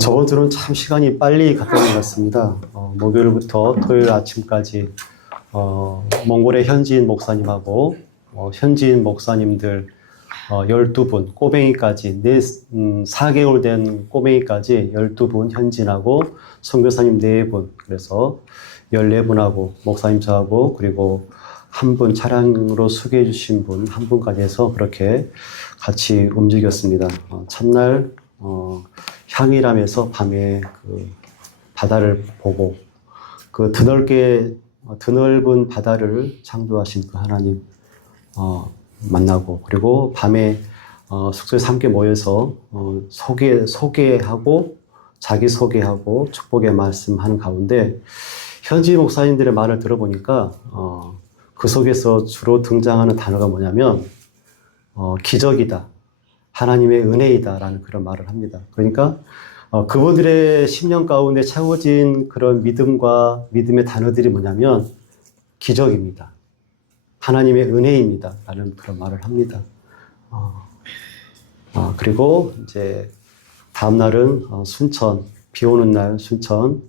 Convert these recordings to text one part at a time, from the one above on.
저번 주는 참 시간이 빨리 갔던 것 같습니다. 목요일부터 토요일 아침까지 몽골의 현지인 목사님하고 현지인 목사님들 12분, 꼬맹이까지 4개월 된 꼬맹이까지 12분 현지인하고 선교사님 4분, 그래서 14분하고 목사님 저하고 그리고 한 분 차량으로 소개해 주신 분 한 분까지 해서 그렇게 같이 움직였습니다. 첫날 향일함에서 밤에 그 바다를 보고 그 드넓은 바다를 창조하신 그 하나님 만나고, 그리고 밤에 숙소에서 함께 모여서 소개하고 자기 소개하고 축복의 말씀하는 가운데 현지 목사님들의 말을 들어보니까 그 속에서 주로 등장하는 단어가 뭐냐면 기적이다, 하나님의 은혜이다 라는 그런 말을 합니다. 그러니까 그분들의 심령 가운데 채워진 그런 믿음과 믿음의 단어들이 뭐냐면 기적입니다, 하나님의 은혜입니다 라는 그런 말을 합니다. 그리고 이제 다음 날은 순천, 비 오는 날 순천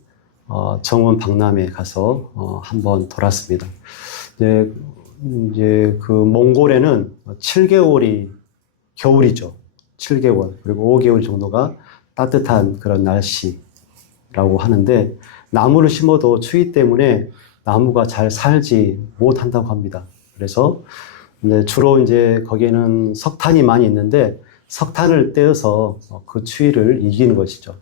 정원 박람회 가서 한번 돌았습니다. 이제 그 몽골에는 7개월이 겨울이죠. 7개월. 그리고 5개월 정도가 따뜻한 그런 날씨라고 하는데, 나무를 심어도 추위 때문에 나무가 잘 살지 못한다고 합니다. 그래서 주로 이제 거기에는 석탄이 많이 있는데 석탄을 떼어서 그 추위를 이기는 것이죠.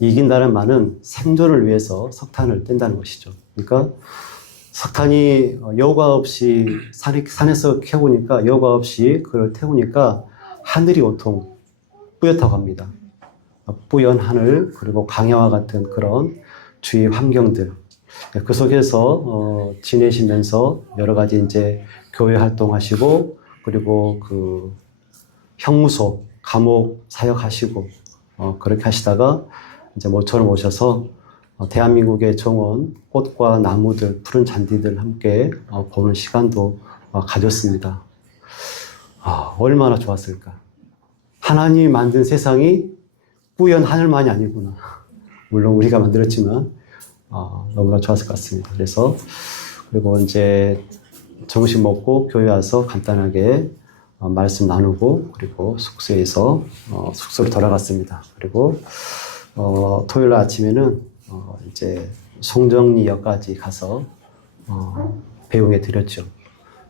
이긴다는 말은 생존을 위해서 석탄을 뗀다는 것이죠. 그러니까 석탄이 여과 없이 산에서 캐오니까 여과 없이 그걸 태우니까 하늘이 온통 뿌옇다고 합니다. 뿌연 하늘, 그리고 강야와 같은 그런 주위 환경들, 그 속에서 지내시면서 여러 가지 이제 교회 활동하시고, 그리고 그 형무소, 감옥 사역하시고 그렇게 하시다가 이제 모처럼 오셔서 대한민국의 정원, 꽃과 나무들, 푸른 잔디들 함께 보는 시간도 가졌습니다. 얼마나 좋았을까. 하나님이 만든 세상이 뿌연 하늘만이 아니구나. 물론 우리가 만들었지만 너무나 좋았을 것 같습니다. 그래서 그리고 이제 점심 먹고 교회 와서 간단하게 말씀 나누고, 그리고 숙소에서 숙소로 돌아갔습니다. 그리고 토요일 아침에는 이제 송정리역까지 가서 배웅해 드렸죠.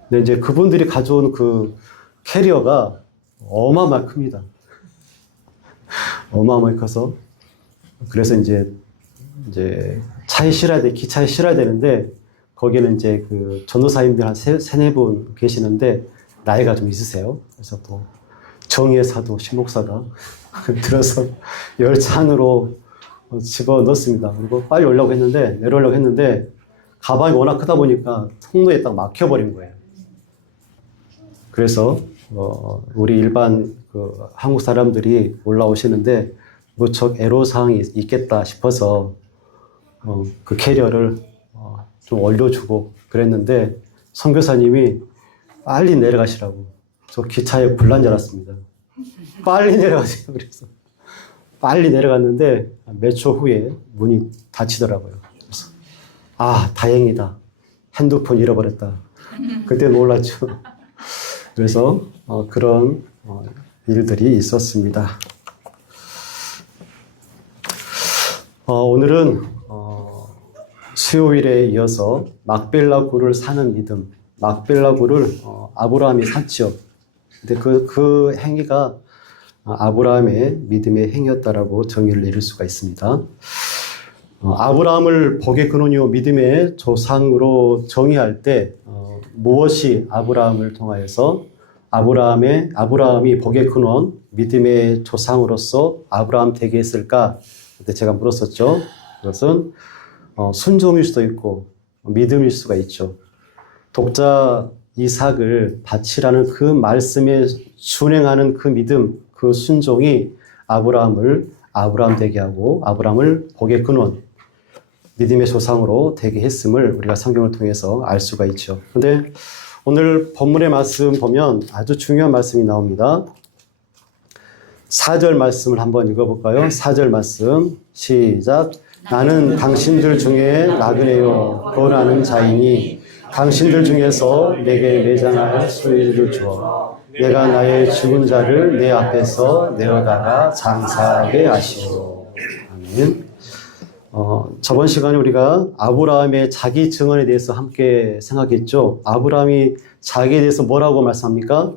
근데 이제 그분들이 가져온 그 캐리어가 어마어마하게 큽니다. 어마어마하게 커서, 그래서 이제 차에 실어야 돼, 기차에 실어야 되는데, 거기는 이제 그 전도사님들 한 세네 분 계시는데 나이가 좀 있으세요. 그래서 또 정의의 사도 신목사가 들어서 열차 안으로 집어 넣었습니다. 그리고 빨리 내려오려고 했는데 가방이 워낙 크다 보니까 통로에 딱 막혀버린 거예요. 그래서 우리 일반 그 한국 사람들이 올라오시는데 무척 애로사항이 있겠다 싶어서 그 캐리어를 좀 올려주고 그랬는데, 선교사님이 빨리 내려가시라고, 저 기차에 불난 줄 알았습니다. 빨리 내려가세요. 그래서 빨리 내려갔는데 몇 초 후에 문이 닫히더라고요. 그래서 다행이다, 핸드폰 잃어버렸다. 그때 몰랐죠. 그래서 그런 일들이 있었습니다. 오늘은 수요일에 이어서 막벨라 굴을 사는 믿음, 막벨라 굴을 아브라함이 샀죠. 근데 그 행위가 아브라함의 믿음의 행위였다라고 정의를 내릴 수가 있습니다. 아브라함을 복의 근원이요 믿음의 조상으로 정의할 때 무엇이 아브라함을 통하여서 아브라함이 복의 근원, 믿음의 조상으로서 아브라함 되게 했을까? 그때 제가 물었었죠. 그것은 순종일 수도 있고 믿음일 수가 있죠. 독자 이삭을 바치라는 그 말씀에 순행하는 그 믿음, 그 순종이 아브라함을 아브라함 되게 하고 아브라함을 복의 근원, 믿음의 조상으로 되게 했음을 우리가 성경을 통해서 알 수가 있죠. 그런데 오늘 본문의 말씀 보면 아주 중요한 말씀이 나옵니다. 4절 말씀을 한번 읽어볼까요? 4절 말씀 시작. 나는 당신들 중에 나그네요 거하는 자이니 당신들 중에서 내게 매장할 소유를 주어 내가 나의 죽은 자를 내 앞에서 내어다가 장사하게 하시오. 아멘. 저번 시간에 우리가 아브라함의 자기 증언에 대해서 함께 생각했죠. 아브라함이 자기에 대해서 뭐라고 말씀합니까?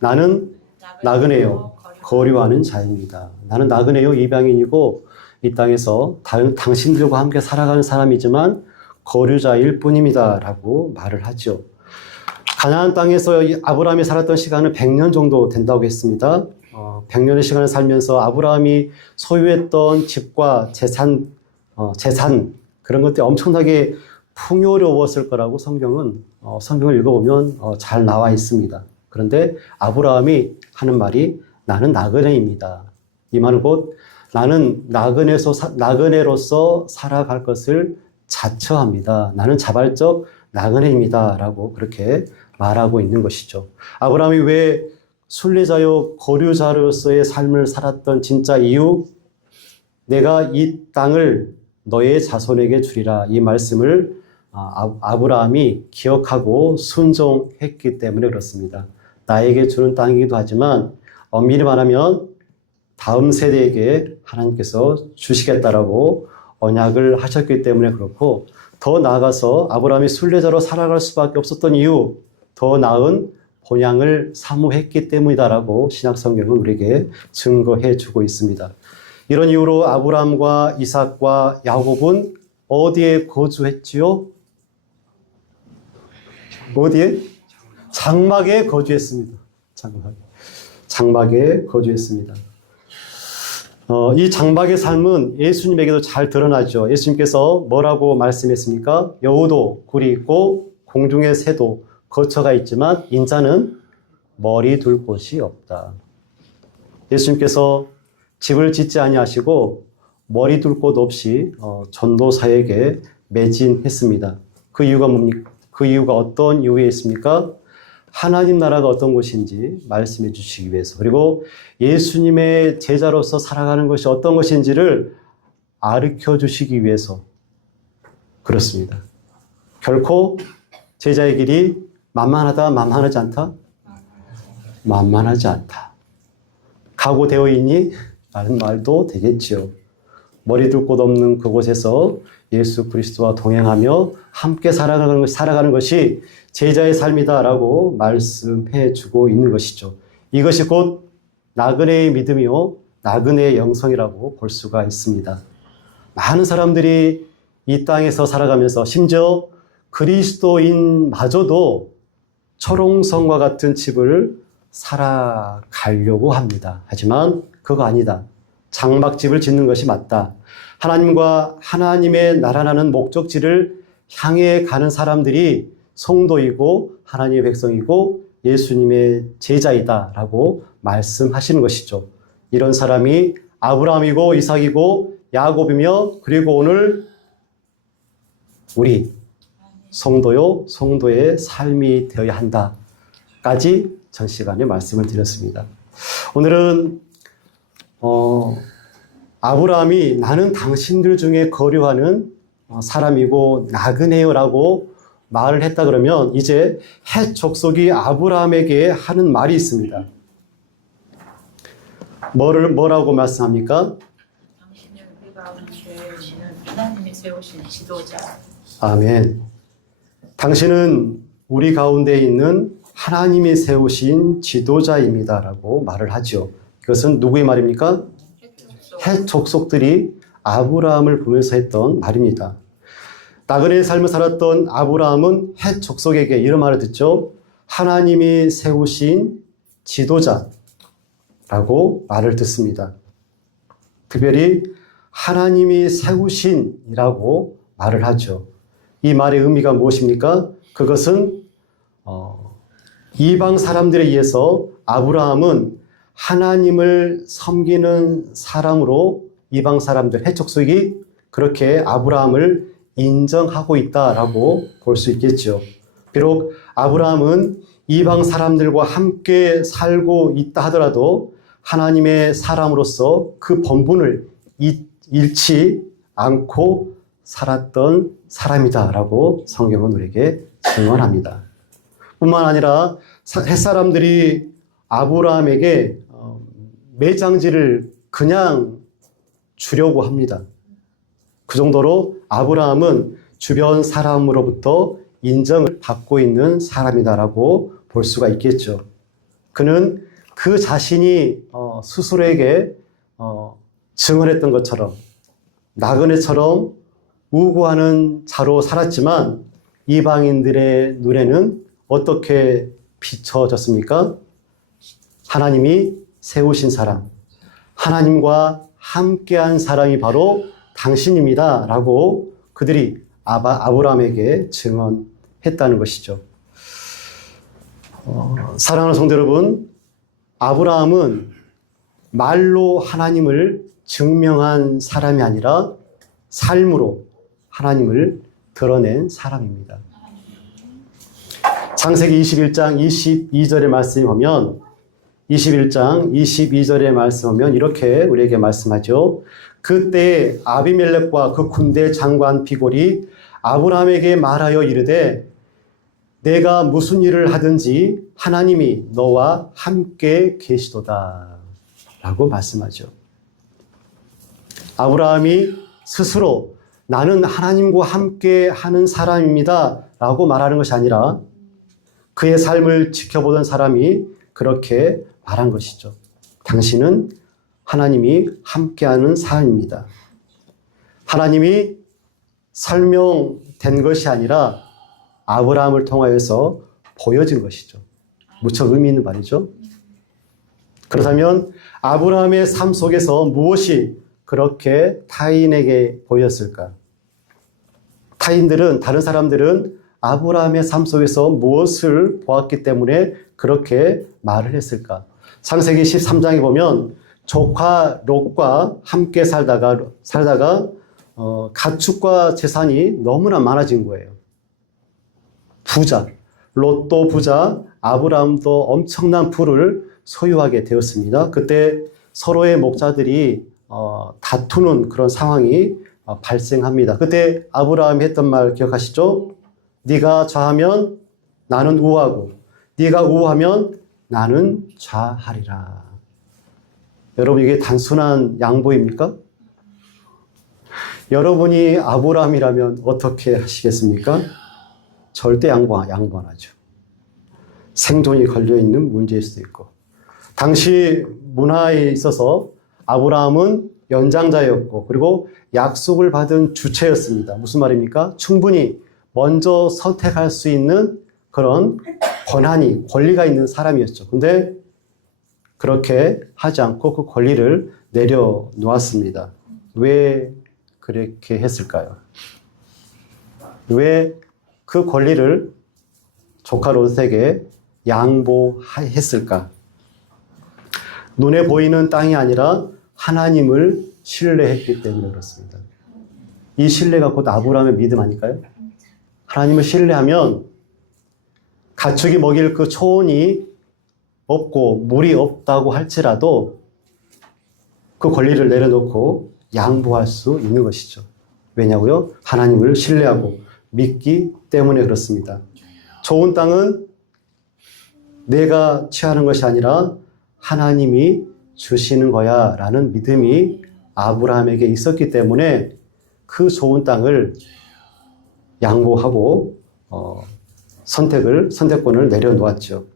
나는 나그네요 거류하는 자입니다. 나는 나그네요 이방인이고 이 땅에서 당신들과 함께 살아가는 사람이지만 거류자일 뿐입니다 라고 말을 하죠. 가나안 땅에서 아브라함이 살았던 시간은 100년 정도 된다고 했습니다. 100년의 시간을 살면서 아브라함이 소유했던 집과 재산 그런 것들이 엄청나게 풍요로웠을 거라고 성경을 읽어보면 잘 나와 있습니다. 그런데 아브라함이 하는 말이 나는 나그네입니다. 이 말은 곧 나는 나그네로서 살아갈 것을 자처합니다. 나는 자발적 나그네입니다. 라고 그렇게 말하고 있는 것이죠. 아브라함이 왜 순례자요 거류자로서의 삶을 살았던 진짜 이유, 내가 이 땅을 너의 자손에게 주리라 이 말씀을 아브라함이 기억하고 순종했기 때문에 그렇습니다. 나에게 주는 땅이기도 하지만 엄밀히 말하면 다음 세대에게 하나님께서 주시겠다라고 언약을 하셨기 때문에 그렇고, 더 나아가서 아브라함이 순례자로 살아갈 수밖에 없었던 이유, 더 나은 본향을 사모했기 때문이다라고 신약 성경은 우리에게 증거해 주고 있습니다. 이런 이유로 아브라함과 이삭과 야곱은 어디에 거주했지요? 어디에? 장막에 거주했습니다. 장막에 거주했습니다. 이 장막의 삶은 예수님에게도 잘 드러나죠. 예수님께서 뭐라고 말씀했습니까? 여우도 굴이 있고 공중의 새도 거처가 있지만 인자는 머리 둘 곳이 없다. 예수님께서 집을 짓지 아니하시고 머리 둘 곳 없이 전도사에게 매진했습니다. 그 이유가 뭡니까? 그 이유가 어떤 이유에 있습니까? 하나님 나라가 어떤 것인지 말씀해 주시기 위해서, 그리고 예수님의 제자로서 살아가는 것이 어떤 것인지를 가르쳐 주시기 위해서 그렇습니다. 결코 제자의 길이 만만하다, 만만하지 않다? 만만하지 않다. 각오되어 있니? 라는 말도 되겠지요. 머리 둘 곳 없는 그곳에서 예수 그리스도와 동행하며 함께 살아가는 것이 제자의 삶이다라고 말씀해 주고 있는 것이죠. 이것이 곧 나그네의 믿음이요, 나그네의 영성이라고 볼 수가 있습니다. 많은 사람들이 이 땅에서 살아가면서 심지어 그리스도인마저도 초롱성과 같은 집을 살아가려고 합니다. 하지만 그거 아니다. 장막집을 짓는 것이 맞다. 하나님과 하나님의 나라라는 목적지를 향해 가는 사람들이 성도이고 하나님의 백성이고 예수님의 제자이다라고 말씀하시는 것이죠. 이런 사람이 아브라함이고 이삭이고 야곱이며, 그리고 오늘 우리 성도요, 성도의 삶이 되어야 한다까지 전 시간에 말씀을 드렸습니다. 오늘은 아브라함이 나는 당신들 중에 거류하는 사람이고 나그네요라고 말을 했다 그러면 이제 헷 족속이 아브라함에게 하는 말이 있습니다. 뭐라고 말씀합니까? 당신을 우리 가운데 오시는 하나님이 세우신 지도자. 아멘. 당신은 우리 가운데 있는 하나님이 세우신 지도자입니다라고 말을 하죠. 그것은 누구의 말입니까? 헷 족속들이 아브라함을 보면서 했던 말입니다. 나그네의 삶을 살았던 아브라함은 헷 족속에게 이런 말을 듣죠. 하나님이 세우신 지도자라고 말을 듣습니다. 특별히 하나님이 세우신이라고 말을 하죠. 이 말의 의미가 무엇입니까? 그것은 이방 사람들에 의해서 아브라함은 하나님을 섬기는 사람으로 이방 사람들, 헷 족속이 그렇게 아브라함을 인정하고 있다라고 볼 수 있겠죠. 비록 아브라함은 이방 사람들과 함께 살고 있다 하더라도 하나님의 사람으로서 그 본분을 잃지 않고 살았던 사람이다라고 성경은 우리에게 증언합니다. 뿐만 아니라 햇사람들이 아브라함에게 매장지를 그냥 주려고 합니다. 그 정도로 아브라함은 주변 사람으로부터 인정을 받고 있는 사람이다라고 볼 수가 있겠죠. 그는 그 자신이 스스로에게 증언했던 것처럼 나그네처럼 우고하는 자로 살았지만 이방인들의 눈에는 어떻게 비춰졌습니까? 하나님이 세우신 사람, 하나님과 함께한 사람이 바로 당신입니다 라고 그들이 아브라함에게 증언했다는 것이죠. 사랑하는 성도 여러분, 아브라함은 말로 하나님을 증명한 사람이 아니라 삶으로 하나님을 드러낸 사람입니다. 창세기 21장 22절의 말씀을 보면 21장 22절의 말씀 보면 이렇게 우리에게 말씀하죠. 그때 아비멜렉과 그 군대 장관 비골이 아브라함에게 말하여 이르되 내가 무슨 일을 하든지 하나님이 너와 함께 계시도다 라고 말씀하죠. 아브라함이 스스로 나는 하나님과 함께 하는 사람입니다 라고 말하는 것이 아니라 그의 삶을 지켜보던 사람이 그렇게 말한 것이죠. 당신은 하나님이 함께하는 사람입니다. 하나님이 설명된 것이 아니라 아브라함을 통하여서 보여진 것이죠. 무척 의미 있는 말이죠. 그렇다면 아브라함의 삶 속에서 무엇이 그렇게 타인에게 보였을까? 다른 사람들은 아브라함의 삶 속에서 무엇을 보았기 때문에 그렇게 말을 했을까? 창세기 13장에 보면 조카 롯과 함께 살다가 가축과 재산이 너무나 많아진 거예요. 부자, 롯도 부자, 아브라함도 엄청난 부를 소유하게 되었습니다. 그때 서로의 목자들이 다투는 그런 상황이 발생합니다. 그때 아브라함이 했던 말 기억하시죠? 네가 좌하면 나는 우하고 네가 우하면 나는 좌하리라. 여러분, 이게 단순한 양보입니까? 여러분이 아브라함이라면 어떻게 하시겠습니까? 절대 양보 안 하죠. 생존이 걸려있는 문제일 수도 있고. 당시 문화에 있어서 아브라함은 연장자였고 그리고 약속을 받은 주체였습니다. 무슨 말입니까? 충분히 먼저 선택할 수 있는 그런 권리가 있는 사람이었죠. 근데 그렇게 하지 않고 그 권리를 내려놓았습니다. 왜 그렇게 했을까요? 왜 그 권리를 조카 롯에게 양보했을까? 눈에 보이는 땅이 아니라 하나님을 신뢰했기 때문에 그렇습니다. 이 신뢰가 곧 아브라함의 믿음 아닐까요? 하나님을 신뢰하면 가축이 먹일 그 초원이 없고 물이 없다고 할지라도 그 권리를 내려놓고 양보할 수 있는 것이죠. 왜냐고요? 하나님을 신뢰하고 믿기 때문에 그렇습니다. 좋은 땅은 내가 취하는 것이 아니라 하나님이 주시는 거야 라는 믿음이 아브라함에게 있었기 때문에 그 좋은 땅을 양보하고 선택권을 내려놓았죠.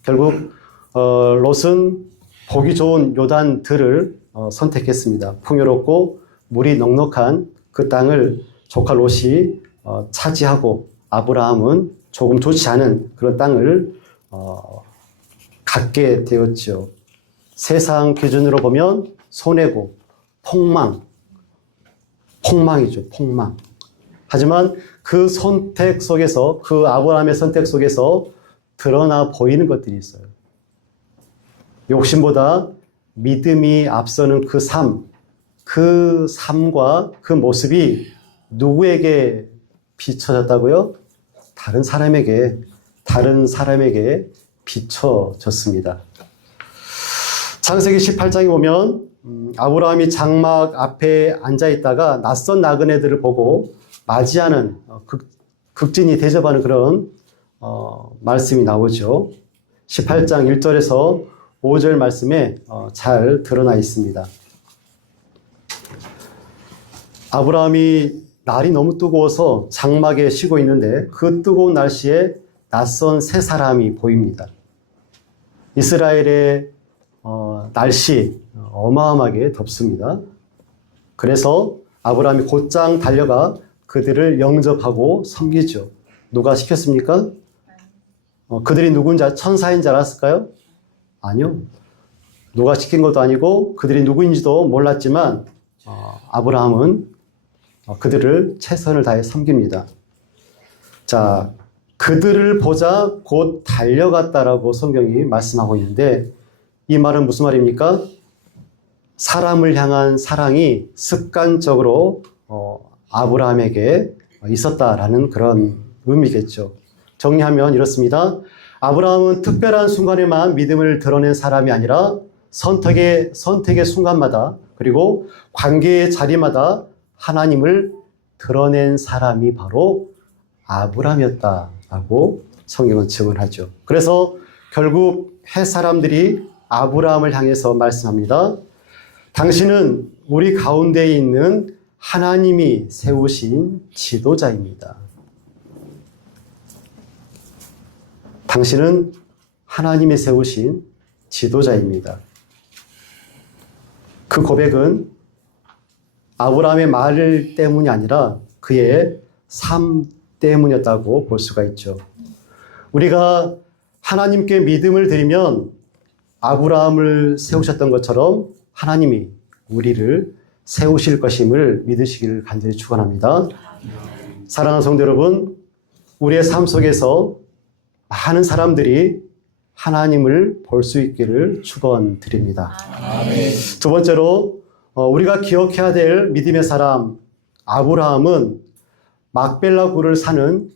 결국 롯은 보기 좋은 요단들을 선택했습니다. 풍요롭고 물이 넉넉한 그 땅을 조카 롯이 차지하고 아브라함은 조금 좋지 않은 그런 땅을 갖게 되었죠. 세상 기준으로 보면 손해고 폭망이죠. 폭망. 하지만 그 선택 속에서, 그 아브라함의 선택 속에서 드러나 보이는 것들이 있어요. 욕심보다 믿음이 앞서는 그 삶과 그 모습이 누구에게 비춰졌다고요? 다른 사람에게 비춰졌습니다. 창세기 18장에 보면 아브라함이 장막 앞에 앉아 있다가 낯선 나그네들을 보고 맞이하는 극진히 대접하는 그런 말씀이 나오죠. 18장 1절에서 5절 말씀에 잘 드러나 있습니다. 아브라함이 날이 너무 뜨거워서 장막에 쉬고 있는데 그 뜨거운 날씨에 낯선 세 사람이 보입니다. 이스라엘의 날씨 어마어마하게 덥습니다. 그래서 아브라함이 곧장 달려가 그들을 영접하고 섬기죠. 누가 시켰습니까? 그들이 누군지 천사인 줄 알았을까요? 아니요. 누가 시킨 것도 아니고 그들이 누구인지도 몰랐지만 아브라함은 그들을 최선을 다해 섬깁니다. 자, 그들을 보자 곧 달려갔다라고 성경이 말씀하고 있는데 이 말은 무슨 말입니까? 사람을 향한 사랑이 습관적으로 아브라함에게 있었다라는 그런 의미겠죠. 정리하면 이렇습니다. 아브라함은 특별한 순간에만 믿음을 드러낸 사람이 아니라 선택의 순간마다 그리고 관계의 자리마다 하나님을 드러낸 사람이 바로 아브라함이었다라고 성경은 증언하죠. 그래서 결국 헷 사람들이 아브라함을 향해서 말씀합니다. 당신은 우리 가운데에 있는 하나님이 세우신 지도자입니다. 당신은 하나님이 세우신 지도자입니다. 그 고백은 아브라함의 말 때문이 아니라 그의 삶 때문이었다고 볼 수가 있죠. 우리가 하나님께 믿음을 드리면 아브라함을 세우셨던 것처럼 하나님이 우리를 세우실 것임을 믿으시기를 간절히 축원합니다. 사랑하는 성도 여러분, 우리의 삶 속에서 많은 사람들이 하나님을 볼 수 있기를 축원드립니다. 두 번째로 우리가 기억해야 될 믿음의 사람 아브라함은 막벨라 굴을 사는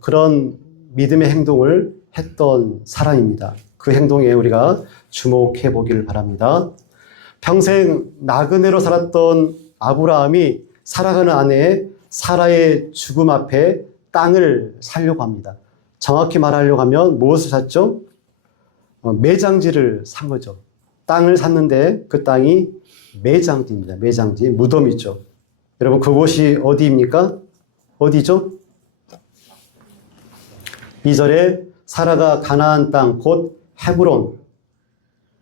그런 믿음의 행동을 했던 사람입니다. 그 행동에 우리가 주목해 보기를 바랍니다. 평생 나그네로 살았던 아브라함이 살아가는 아내 사라의 죽음 앞에 땅을 사려고 합니다. 정확히 말하려고 하면 무엇을 샀죠? 매장지를 산 거죠. 땅을 샀는데 그 땅이 매장지입니다. 매장지, 무덤이죠. 여러분 그곳이 어디입니까? 어디죠? 2절에 사라가 가나안 땅 곧 헤브론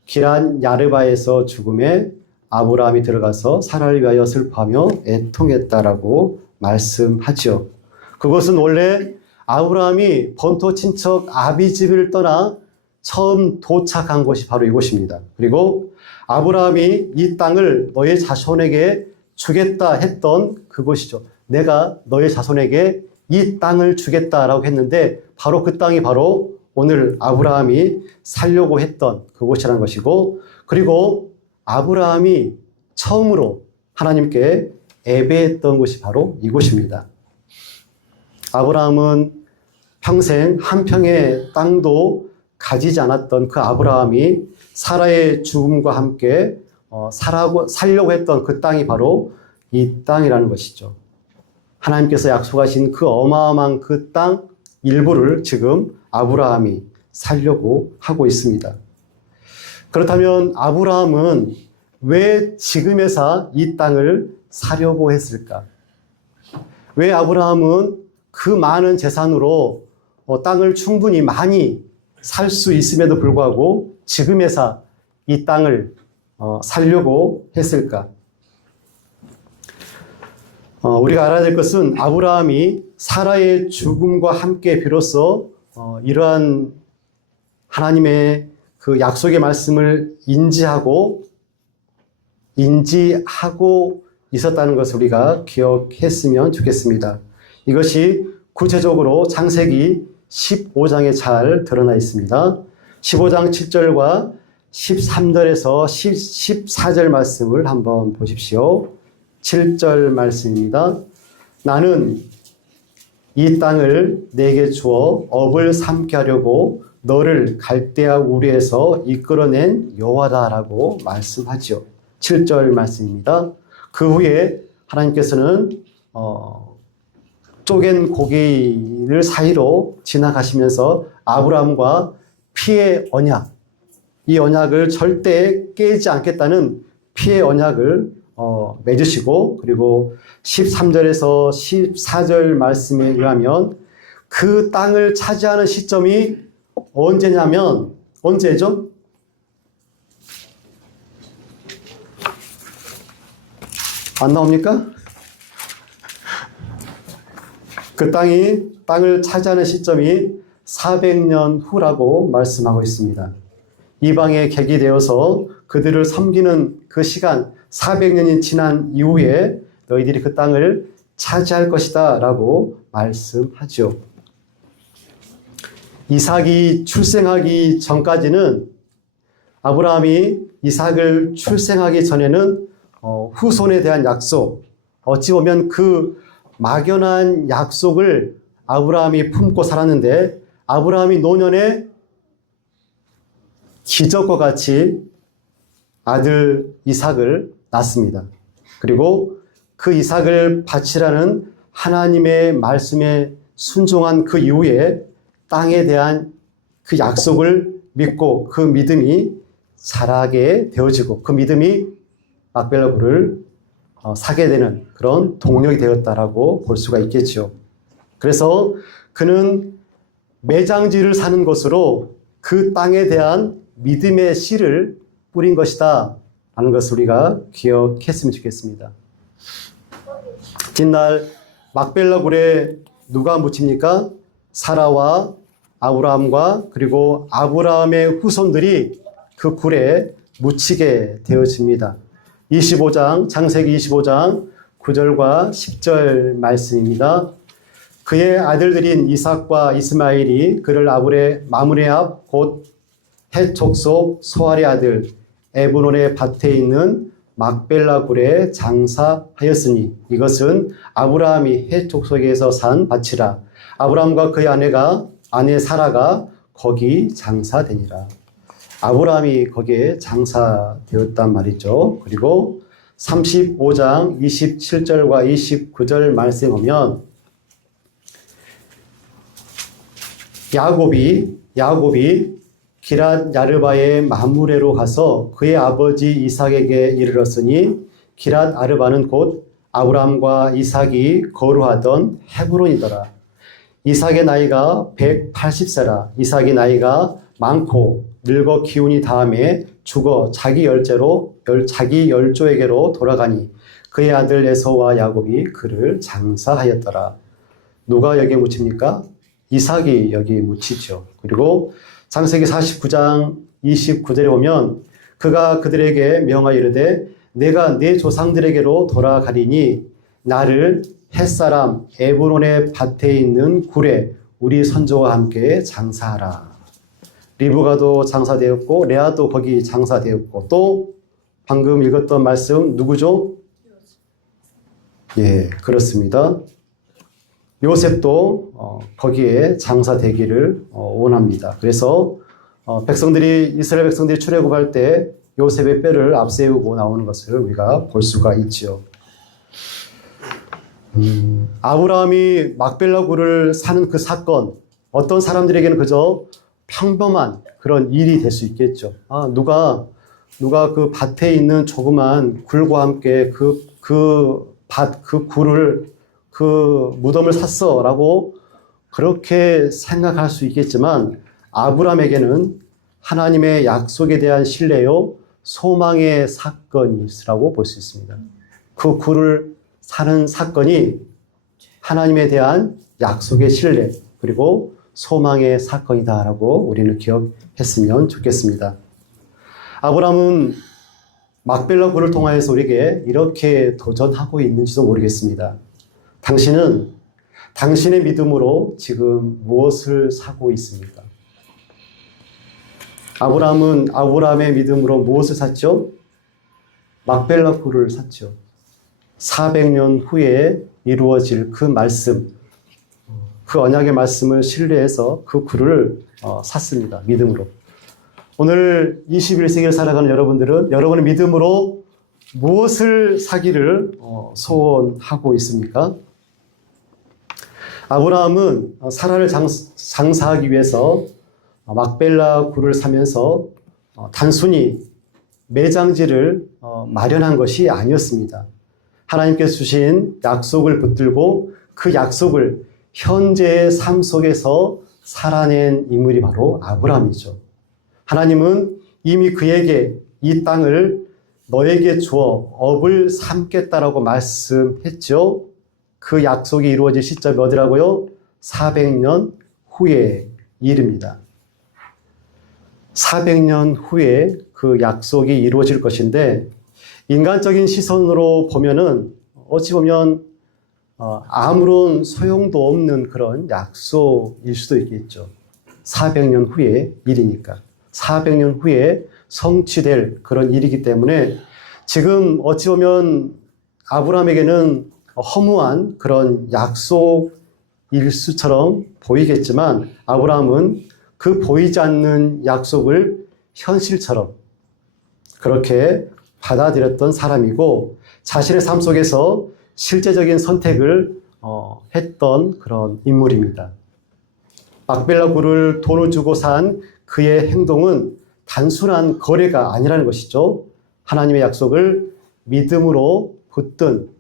기란 야르바에서 죽음에 아브라함이 들어가서 사라를 위하여 슬퍼하며 애통했다라고 말씀하죠. 그것은 원래 아브라함이 본토 친척 아비집을 떠나 처음 도착한 곳이 바로 이곳입니다. 그리고 아브라함이 이 땅을 너의 자손에게 주겠다 했던 그곳이죠. 내가 너의 자손에게 이 땅을 주겠다라고 했는데 바로 그 땅이 바로 오늘 아브라함이 살려고 했던 그곳이라는 것이고, 그리고 아브라함이 처음으로 하나님께 예배했던 곳이 바로 이곳입니다. 아브라함은 평생 한 평의 땅도 가지지 않았던 그 아브라함이 사라의 죽음과 함께 살려고 했던 그 땅이 바로 이 땅이라는 것이죠. 하나님께서 약속하신 그 어마어마한 그 땅 일부를 지금 아브라함이 살려고 하고 있습니다. 그렇다면 아브라함은 왜 지금에서 이 땅을 사려고 했을까? 왜 아브라함은 그 많은 재산으로 땅을 충분히 많이 살 수 있음에도 불구하고 지금에서 이 땅을 살려고 했을까? 우리가 알아야 될 것은 아브라함이 사라의 죽음과 함께 비로소 이러한 하나님의 그 약속의 말씀을 인지하고 있었다는 것을 우리가 기억했으면 좋겠습니다. 이것이 구체적으로 창세기 15장에 잘 드러나 있습니다. 15장 7절과 13절에서 14절 말씀을 한번 보십시오. 7절 말씀입니다. 나는 이 땅을 내게 주어 업을 삼게 하려고 너를 갈대아 우리에서 이끌어낸 여호와다라고 말씀하죠. 7절 말씀입니다. 그 후에 하나님께서는 쪼갠 고기를 사이로 지나가시면서 아브라함과 피의 언약, 이 언약을 절대 깨지 않겠다는 피의 언약을 맺으시고, 그리고 13절에서 14절 말씀에 의하면 그 땅을 차지하는 시점이 언제냐면, 언제죠? 안 나옵니까? 그 땅을 차지하는 시점이 400년 후라고 말씀하고 있습니다. 이방에 객이 되어서 그들을 섬기는 그 시간 400년이 지난 이후에 너희들이 그 땅을 차지할 것이다 라고 말씀하죠. 이삭이 출생하기 전까지는, 아브라함이 이삭을 출생하기 전에는 후손에 대한 약속, 어찌 보면 그 막연한 약속을 아브라함이 품고 살았는데, 아브라함이 노년에 기적과 같이 아들 이삭을 낳습니다. 그리고 그 이삭을 바치라는 하나님의 말씀에 순종한 그 이후에 땅에 대한 그 약속을 믿고 그 믿음이 자라게 되어지고, 그 믿음이 막벨라 굴을 사게 되는 그런 동력이 되었다라고 볼 수가 있겠죠. 그래서 그는 매장지를 사는 것으로 그 땅에 대한 믿음의 씨를 뿌린 것이다 라는 것을 우리가 기억했으면 좋겠습니다. 뒷날 막벨라 굴에 누가 묻힙니까? 사라와 아브라함과 그리고 아브라함의 후손들이 그 굴에 묻히게 되어집니다. 25장, 창세기 25장 9절과 10절 말씀입니다. 그의 아들들인 이삭과 이스마엘이 그를 마므레 앞 곧 헷 족속 소알의 아들 에브론의 밭에 있는 막벨라 굴에 장사하였으니 이것은 아브라함이 헷 족속에서 산 밭이라. 아브라함과 그의 아내 사라가 거기 장사되니라. 아브라함이 거기에 장사되었단 말이죠. 그리고 35장 27절과 29절 말씀에 보면 야곱이 기랏 야르바의 마므레로 가서 그의 아버지 이삭에게 이르렀으니 기랏 아르바는 곧 아브라함과 이삭이 거류하던 헤브론이더라. 이삭의 나이가 180세라. 이삭의 나이가 많고 늙어 기운이 다음에 죽어 자기 열조에게로 돌아가니 그의 아들 에서와 야곱이 그를 장사하였더라. 누가 여기에 묻힙니까? 이삭이 여기 묻히죠. 그리고 창세기 49장 29절에 보면 그가 그들에게 명하여 이르되 내가 내 조상들에게로 돌아가리니 나를 햇사람 에브론의 밭에 있는 굴에 우리 선조와 함께 장사하라. 리브가도 장사되었고 레아도 거기 장사되었고 또 방금 읽었던 말씀 누구죠? 예, 그렇습니다. 요셉도 거기에 장사되기를 원합니다. 그래서 이스라엘 백성들이 출애굽할 때 요셉의 뼈를 앞세우고 나오는 것을 우리가 볼 수가 있지요. 아브라함이 막벨라 굴을 사는 그 사건, 어떤 사람들에게는 그저 평범한 그런 일이 될 수 있겠죠. 누가 그 밭에 있는 조그만 굴과 함께 그 굴을 그 무덤을 샀어 라고 그렇게 생각할 수 있겠지만 아브라함에게는 하나님의 약속에 대한 신뢰요 소망의 사건이라고 볼 수 있습니다. 그 굴을 사는 사건이 하나님에 대한 약속의 신뢰 그리고 소망의 사건이다라고 우리는 기억했으면 좋겠습니다. 아브라함은 막벨라 굴을 통하여서 우리에게 이렇게 도전하고 있는지도 모르겠습니다. 당신은 당신의 믿음으로 지금 무엇을 사고 있습니까? 아브라함은 아브라함의 믿음으로 무엇을 샀죠? 막벨라 굴을 샀죠. 400년 후에 이루어질 그 말씀, 그 언약의 말씀을 신뢰해서 그 굴을 샀습니다. 믿음으로. 오늘 21세기를 살아가는 여러분들은 여러분의 믿음으로 무엇을 사기를 소원하고 있습니까? 아브라함은 사라를 장사하기 위해서 막벨라 굴을 사면서 단순히 매장지를 마련한 것이 아니었습니다. 하나님께서 주신 약속을 붙들고 그 약속을 현재의 삶 속에서 살아낸 인물이 바로 아브라함이죠. 하나님은 이미 그에게 이 땅을 너에게 주어 업을 삼겠다라고 말씀했죠. 그 약속이 이루어질 시점이 어디라고요? 400년 후의 일입니다. 400년 후에 그 약속이 이루어질 것인데 인간적인 시선으로 보면은 어찌 보면 아무런 소용도 없는 그런 약속일 수도 있겠죠. 400년 후의 일이니까. 400년 후에 성취될 그런 일이기 때문에 지금 어찌 보면 아브라함에게는 허무한 그런 약속일 수처럼 보이겠지만 아브라함은 그 보이지 않는 약속을 현실처럼 그렇게 받아들였던 사람이고 자신의 삶 속에서 실제적인 선택을 했던 그런 인물입니다. 막벨라 굴을 돈을 주고 산 그의 행동은 단순한 거래가 아니라는 것이죠. 하나님의 약속을 믿음으로 붙든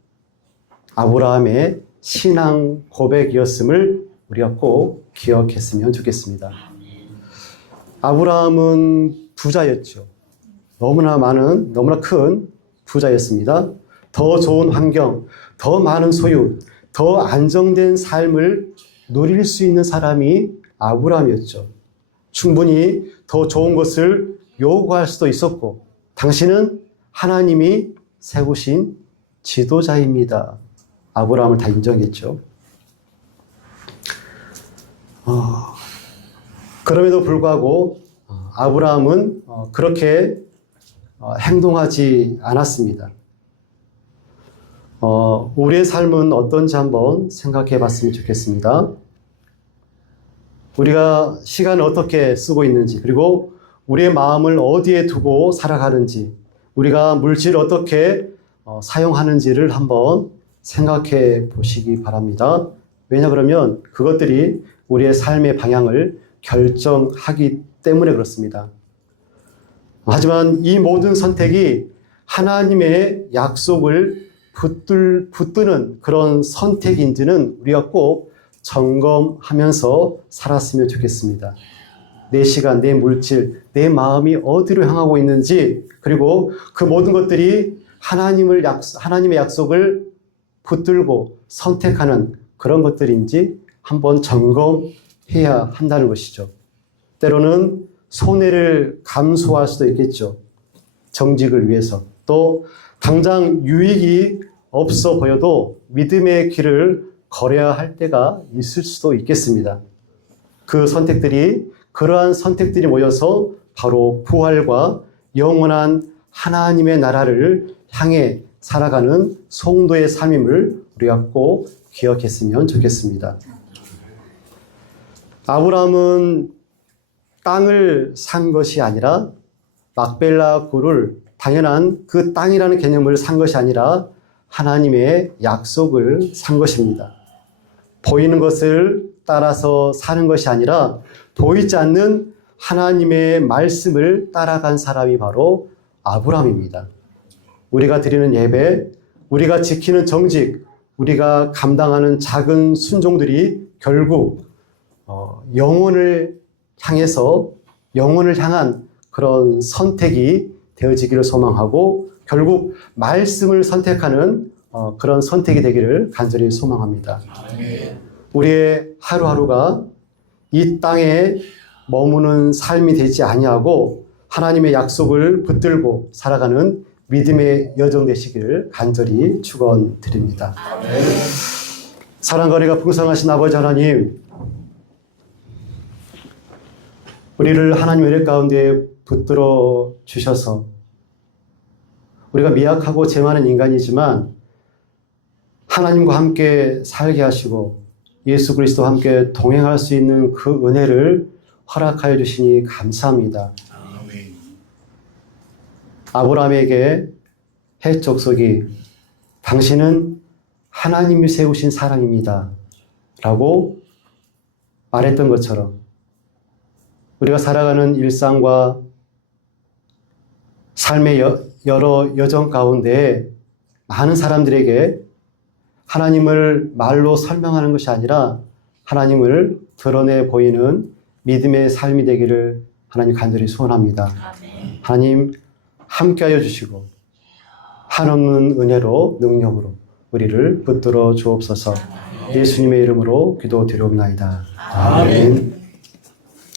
아브라함의 신앙 고백이었음을 우리가 꼭 기억했으면 좋겠습니다. 아브라함은 부자였죠. 너무나 큰 부자였습니다. 더 좋은 환경, 더 많은 소유, 더 안정된 삶을 누릴 수 있는 사람이 아브라함이었죠. 충분히 더 좋은 것을 요구할 수도 있었고 당신은 하나님이 세우신 지도자입니다. 아브라함을 다 인정했죠. 그럼에도 불구하고 아브라함은 그렇게 행동하지 않았습니다. 우리의 삶은 어떤지 한번 생각해 봤으면 좋겠습니다. 우리가 시간을 어떻게 쓰고 있는지, 그리고 우리의 마음을 어디에 두고 살아가는지, 우리가 물질을 어떻게 사용하는지를 한번 생각해 보시기 바랍니다. 왜냐 그러면 그것들이 우리의 삶의 방향을 결정하기 때문에 그렇습니다. 하지만 이 모든 선택이 하나님의 약속을 붙드는 그런 선택인지는 우리가 꼭 점검하면서 살았으면 좋겠습니다. 내 시간, 내 물질, 내 마음이 어디로 향하고 있는지, 그리고 그 모든 것들이 하나님의 약속을 붙들고 선택하는 그런 것들인지 한번 점검해야 한다는 것이죠. 때로는 손해를 감수할 수도 있겠죠. 정직을 위해서. 또 당장 유익이 없어 보여도 믿음의 길을 걸어야 할 때가 있을 수도 있겠습니다. 그러한 선택들이 모여서 바로 부활과 영원한 하나님의 나라를 향해 살아가는 성도의 삶임을 우리가 꼭 기억했으면 좋겠습니다. 아브라함은 땅을 산 것이 아니라 막벨라 굴을 당연한 그 땅이라는 개념을 산 것이 아니라 하나님의 약속을 산 것입니다. 보이는 것을 따라서 사는 것이 아니라 보이지 않는 하나님의 말씀을 따라간 사람이 바로 아브라함입니다. 우리가 드리는 예배, 우리가 지키는 정직, 우리가 감당하는 작은 순종들이 결국 영혼을 향한 그런 선택이 되어지기를 소망하고 결국 말씀을 선택하는 그런 선택이 되기를 간절히 소망합니다. 우리의 하루하루가 이 땅에 머무는 삶이 되지 아니하고 하나님의 약속을 붙들고 살아가는 믿음의 여정 되시기를 간절히 축원드립니다. 사랑과 은혜가 풍성하신 아버지 하나님, 우리를 하나님의 은혜 가운데 붙들어 주셔서 우리가 미약하고 죄 많은 인간이지만 하나님과 함께 살게 하시고 예수 그리스도와 함께 동행할 수 있는 그 은혜를 허락하여 주시니 감사합니다. 아멘. 아브라함에게 헷 족속이 당신은 하나님이 세우신 사람입니다. 라고 말했던 것처럼 우리가 살아가는 일상과 삶의 여러 여정 가운데 많은 사람들에게 하나님을 말로 설명하는 것이 아니라 하나님을 드러내 보이는 믿음의 삶이 되기를 하나님 간절히 소원합니다. 아멘. 하나님 함께하여 주시고 한없는 은혜로 능력으로 우리를 붙들어 주옵소서. 예수님의 이름으로 기도드리옵나이다. 아멘.